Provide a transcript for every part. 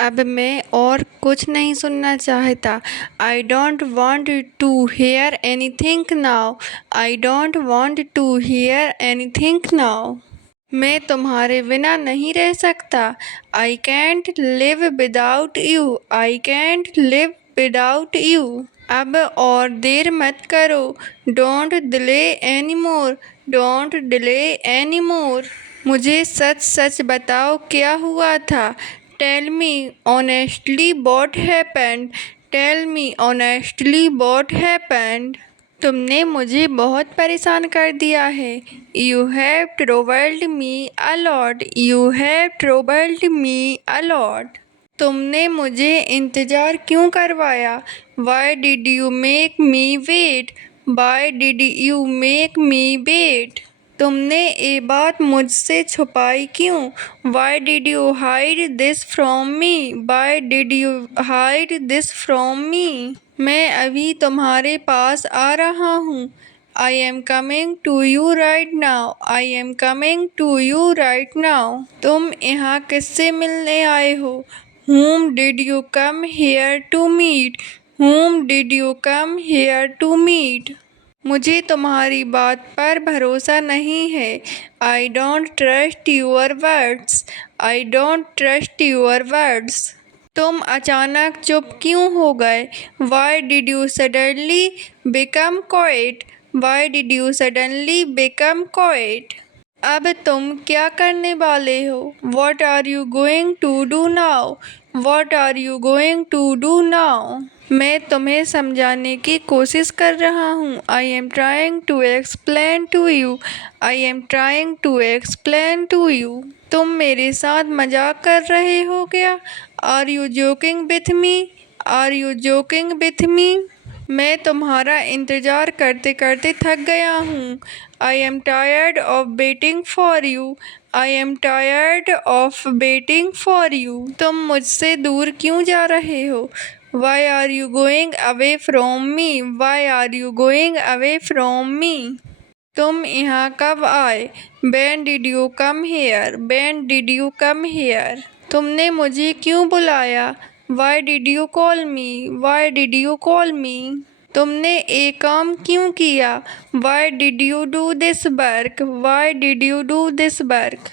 अब मैं और कुछ नहीं सुनना चाहता। I don't want to hear anything now. I don't want to hear anything now. मैं तुम्हारे बिना नहीं रह सकता। I can't live without you. I can't live without you. अब और देर मत करो। Don't delay any more. Don't delay any more. मुझे सच सच बताओ क्या हुआ था। Tell me honestly what happened. Tell me honestly what happened. तुमने मुझे बहुत परेशान कर दिया है। You have troubled me a lot. You have troubled me a lot. तुमने मुझे इंतज़ार क्यों करवाया। Why did you make me wait. Why did you make me wait. तुमने ये बात मुझसे छुपाई क्यों। Why did you hide this from me. Why did you hide this from me. मैं अभी तुम्हारे पास आ रहा हूँ। I am coming to you right now. I am coming to you right now. तुम यहाँ किससे मिलने आए हो। Whom did you come here to meet? Whom did you come here to meet? मुझे तुम्हारी बात पर भरोसा नहीं है। I don't trust your words. I don't trust your words. तुम अचानक चुप क्यों हो गए। Why did you suddenly become quiet? Why did you suddenly become quiet? अब तुम क्या करने वाले हो। What are you going to do now. What are you going to do now. मैं तुम्हें समझाने की कोशिश कर रहा हूँ। I am trying to explain to you. I am trying to explain to you. तुम मेरे साथ मजाक कर रहे हो क्या। Are you joking with me. Are you joking with me. मैं तुम्हारा इंतज़ार करते करते थक गया हूँ। I am tired of waiting for you. I am tired of waiting for you. तुम मुझसे दूर क्यों जा रहे हो। Why are you going away from me. Why are you going away from me. तुम यहाँ कब आए। When did you come here? When did you come here? तुमने मुझे क्यों बुलाया। Why did you call me? Why did you call me? तुमने ये काम क्यों किया। Why did you do this work? Why did you do this work?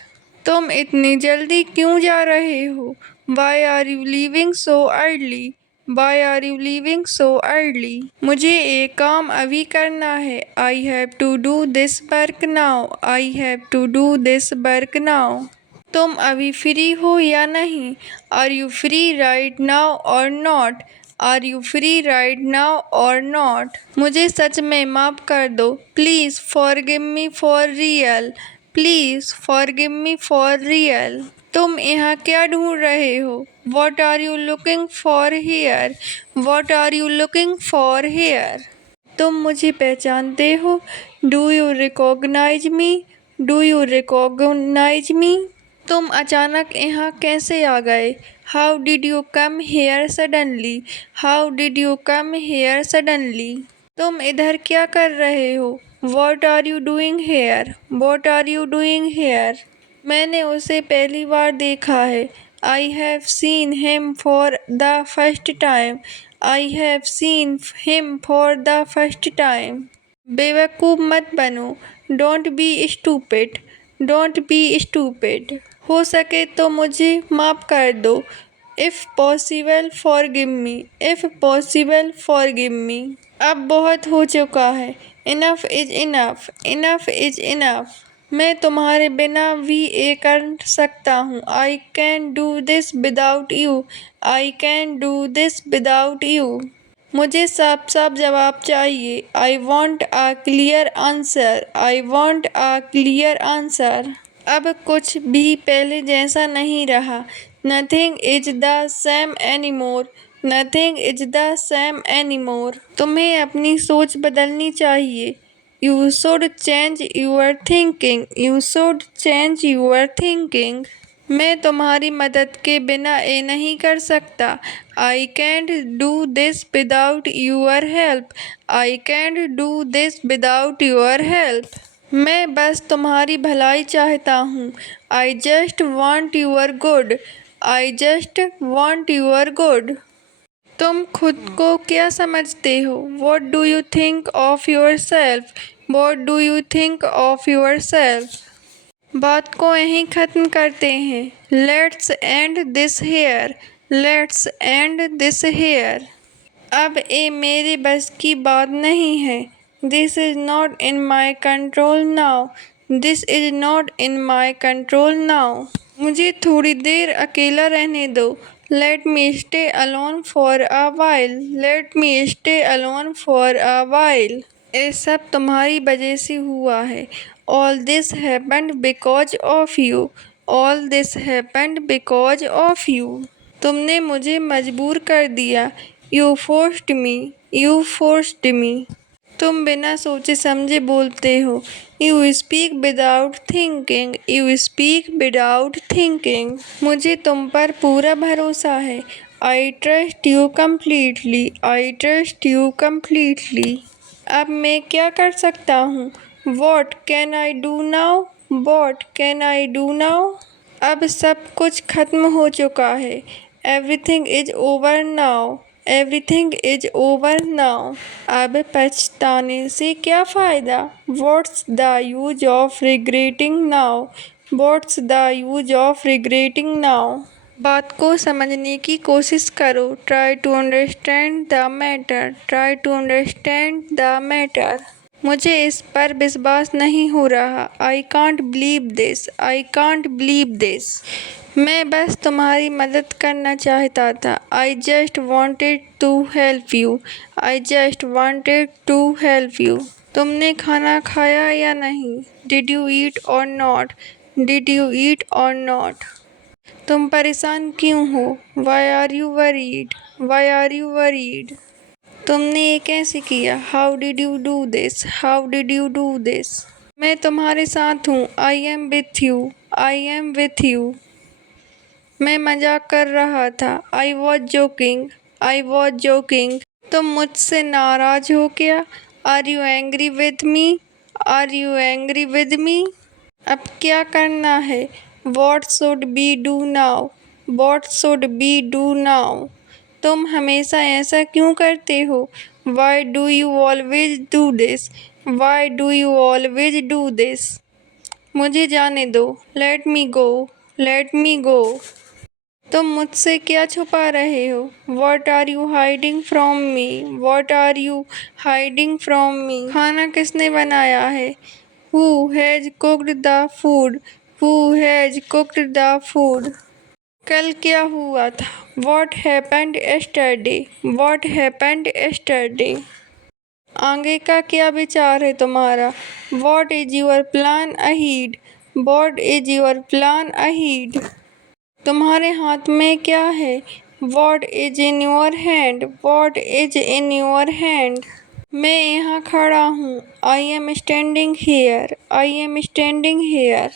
तुम इतनी जल्दी क्यों जा रहे हो। Why are you leaving so early? Why are you leaving so early? मुझे ये काम अभी करना है। I have to do this work now. I have to do this work now. तुम अभी फ्री हो या नहीं। Are you free right now or not? Are you free right now or not? मुझे सच में माफ़ कर दो। Please forgive me for real. Please forgive me for real. तुम यहाँ क्या ढूंढ रहे हो। What are you looking for here? What are you looking for here? तुम मुझे पहचानते हो। Do you recognise me. Do you recognise me. तुम अचानक यहाँ कैसे आ गए। How did you come here suddenly. How did you come here suddenly. तुम इधर क्या कर रहे हो। What are you doing here. What are you doing here. मैंने उसे पहली बार देखा है। I have seen him for the first time. I have seen him for the first time. बेवकूफ़ मत बनो। Don't be stupid. Don't be stupid. हो सके तो मुझे माफ़ कर दो। If possible forgive me. If possible forgive me. अब बहुत हो चुका है। Enough is enough. Enough is enough. मैं तुम्हारे बिना भी ये कर सकता हूँ। I can do this without you. I can do this without you. मुझे साफ साफ जवाब चाहिए। I want a clear answer. I want a clear answer. अब कुछ भी पहले जैसा नहीं रहा। Nothing is the same any more. Nothing is the same any more. तुम्हें अपनी सोच बदलनी चाहिए। You should change your thinking. You should change your thinking. मैं तुम्हारी मदद के बिना ये नहीं कर सकता। I can't do this without your help. I can't do this without your help. मैं बस तुम्हारी भलाई चाहता हूँ। I just want your good. I just want your good. तुम खुद को क्या समझते हो? What do you think of yourself? What do you think of yourself? बात को यहीं ख़त्म करते हैं। Let's end this here. Let's end this here. अब ये मेरे बस की बात नहीं है। This is not in my control now. This is not in my control now. मुझे थोड़ी देर अकेला रहने दो। Let me stay alone for a while. Let me stay alone for a while. ये सब तुम्हारी वजह से हुआ है। All this happened because of you. All this happened because of you. तुमने मुझे मजबूर कर दिया। You forced me. You forced me. तुम बिना सोचे समझे बोलते हो। You speak without thinking. You speak without thinking. मुझे तुम पर पूरा भरोसा है। I trust you completely. I trust you completely. अब मैं क्या कर सकता हूँ? What can I do now? What can I do now? अब सब कुछ खत्म हो चुका है। Everything is over now. Everything is over now. अब पछताने से क्या फ़ायदा? What's the use of regretting now? What's the use of regretting now? बात को समझने की कोशिश करो। Try to understand the matter. Try to understand the matter. मुझे इस पर विश्वास नहीं हो रहा। I can't believe this. I can't believe this. मैं बस तुम्हारी मदद करना चाहता था। I just wanted to help you. I just wanted to help you. तुमने खाना खाया या नहीं? Did you eat or not? Did you eat or not? तुम परेशान क्यों हो? Why are you worried? Why are you worried? तुमने ये कैसे किया? How did you do this? How did you do this? मैं तुम्हारे साथ हूँ। I am with you. I am with you. मैं मजाक कर रहा था। I was joking. I was joking. तुम मुझसे नाराज़ हो क्या? Are you angry with me? Are you angry with me? अब क्या करना है? What should we do now? What should we do now? तुम हमेशा ऐसा क्यों करते हो? Why do you always do this? Why do you always do this? मुझे जाने दो। Let me go. Let me go. तुम मुझसे क्या छुपा रहे हो? What are you hiding from me? What are you hiding from me? खाना किसने बनाया है? Who has cooked the food? Who has cooked the food? कल क्या हुआ था? What happened yesterday? What happened yesterday? आगे का क्या विचार है तुम्हारा? What is your plan ahead? What is your plan ahead? तुम्हारे हाथ में क्या है? What is in your hand? What is in your hand? मैं यहाँ खड़ा हूँ। I am standing here. I am standing here.